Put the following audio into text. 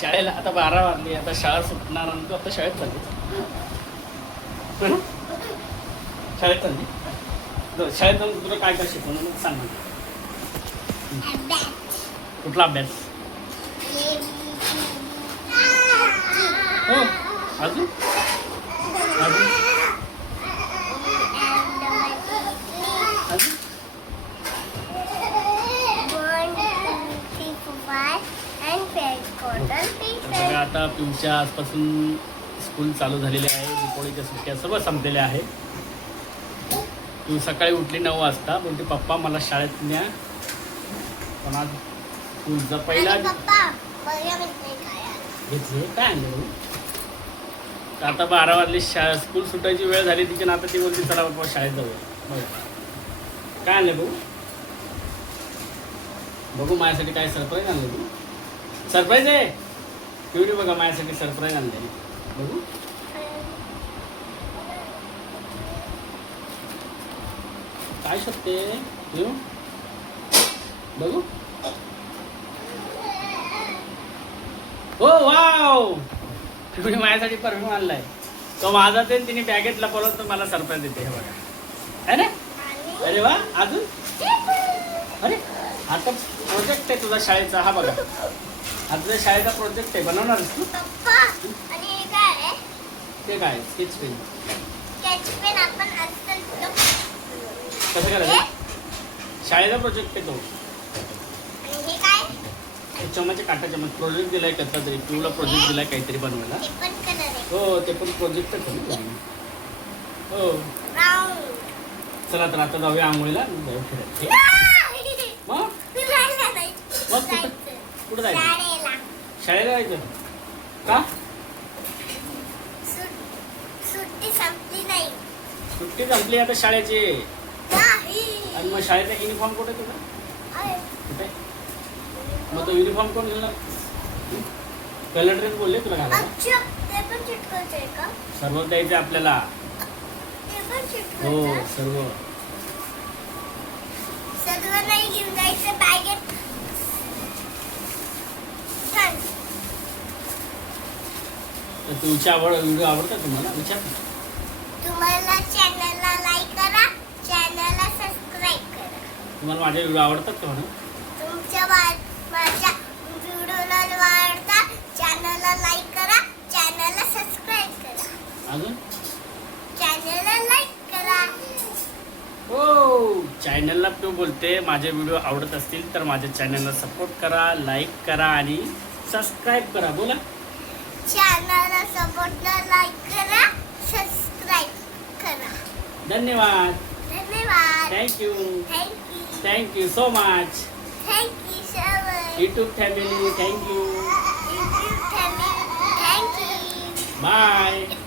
शाळेला आता बारा वाजली आता शाळा सुटणार आणि तू आता शाळेत चालली? हं? शाळेत चालली? शाळेत जाऊन तुला काय काय शिकवणार मग सांग. कुठला अभ्यास. हो? अजून? अजून? आता पिऊच्या आजपासून स्कूल चालू झालेले आहे. दीपावलीच्या सुट्ट्या सर्व संपलेल्या आहेत. तू सकाळी उठली नऊ वाजता. बोलते पप्पा मला शाळेत न्या. पण आज स्कूलचा पहिला घेतले काय आणलं आता बारा वाजले शा स्कूल सुटायची वेळ झाली. तिची ना आता ती बोलते चला बाबा शाळेत जाऊया. बघ. काय आणलं भाऊ? बघू माझ्यासाठी काय सरप्राईज आणलं तू सरप्राईज आहे? व्हिडिओ बघा माझ्यासाठी सरप्राईज आणले. बघू. काय शकते? येऊ बघू. हो वाव! तुम्ही माझ्यासाठी परफ्यूम आणलाय. तो माझा ते तिने बॅगेत लपवलं तर मला सरप्राईज देते हे बघा. है ना? अरे वा अजून? अरे आता प्रोजेक्ट आहे तुझा शाळेचा हा बघा. हा तुझ्या शाळेचा प्रोजेक्ट आहे बनवणारच तू? ते काय स्केच पेन कसं करायचं? शाळेचा प्रोजेक्ट आहे तो. ते चमचे काटा चमच प्रोजेक्ट दिलाय कसला तरी. पिऊला प्रोजेक्ट दिलाय काहीतरी बनवायला. हो ते पण प्रोजेक्टच आहे ना. हो. चला तर आता जाऊया आंघोळीला. जाऊ फिरायला मग मग कुठं कुठं जायचं? शाळेला. जायचं? का? सुट्टी संपली नाही. सुट्टी संपली आता शाळेची. नाही. आणि मग शाळेचा युनिफॉर्म कुठे तुझा? आहे. कुठे? मग तो युनिफॉर्म कोण घालणार कलर ड्रेस बोलले तुला घालायला? अच्छा ते पण चिटकवते का? सर्व द्यायचे आपल्याला. ते पण हो सर्व. सगळं नाही घेऊन जायचं बॅगेत छान तर तुमची आवड व्हिडिओ आवडतात तुम्हाला? विचार तुम्हाला चॅनलला लाईक करा चॅनलला सबस्क्राईब करा. तुम्हाला माझे व्हिडिओ आवडतात का म्हणून तुमच्या वा- माझ्या व्हिडिओला आवडता चॅनलला लाईक करा चॅनलला सबस्क्राईब करा. अजून? चॅनलला लाईक करा. हो चॅनलला तू बोलते माझे व्हिडिओ आवडत असतील तर माझ्या चॅनलला सपोर्ट करा लाईक करा आणि सबस्क्राईब करा. बोला. चॅनलला सपोर्टला लाईक करा सबस्क्राईब करा धन्यवाद धन्यवाद thank you thank you thank you so much thank you so much YouTube family thank you YouTube family, thank you. Bye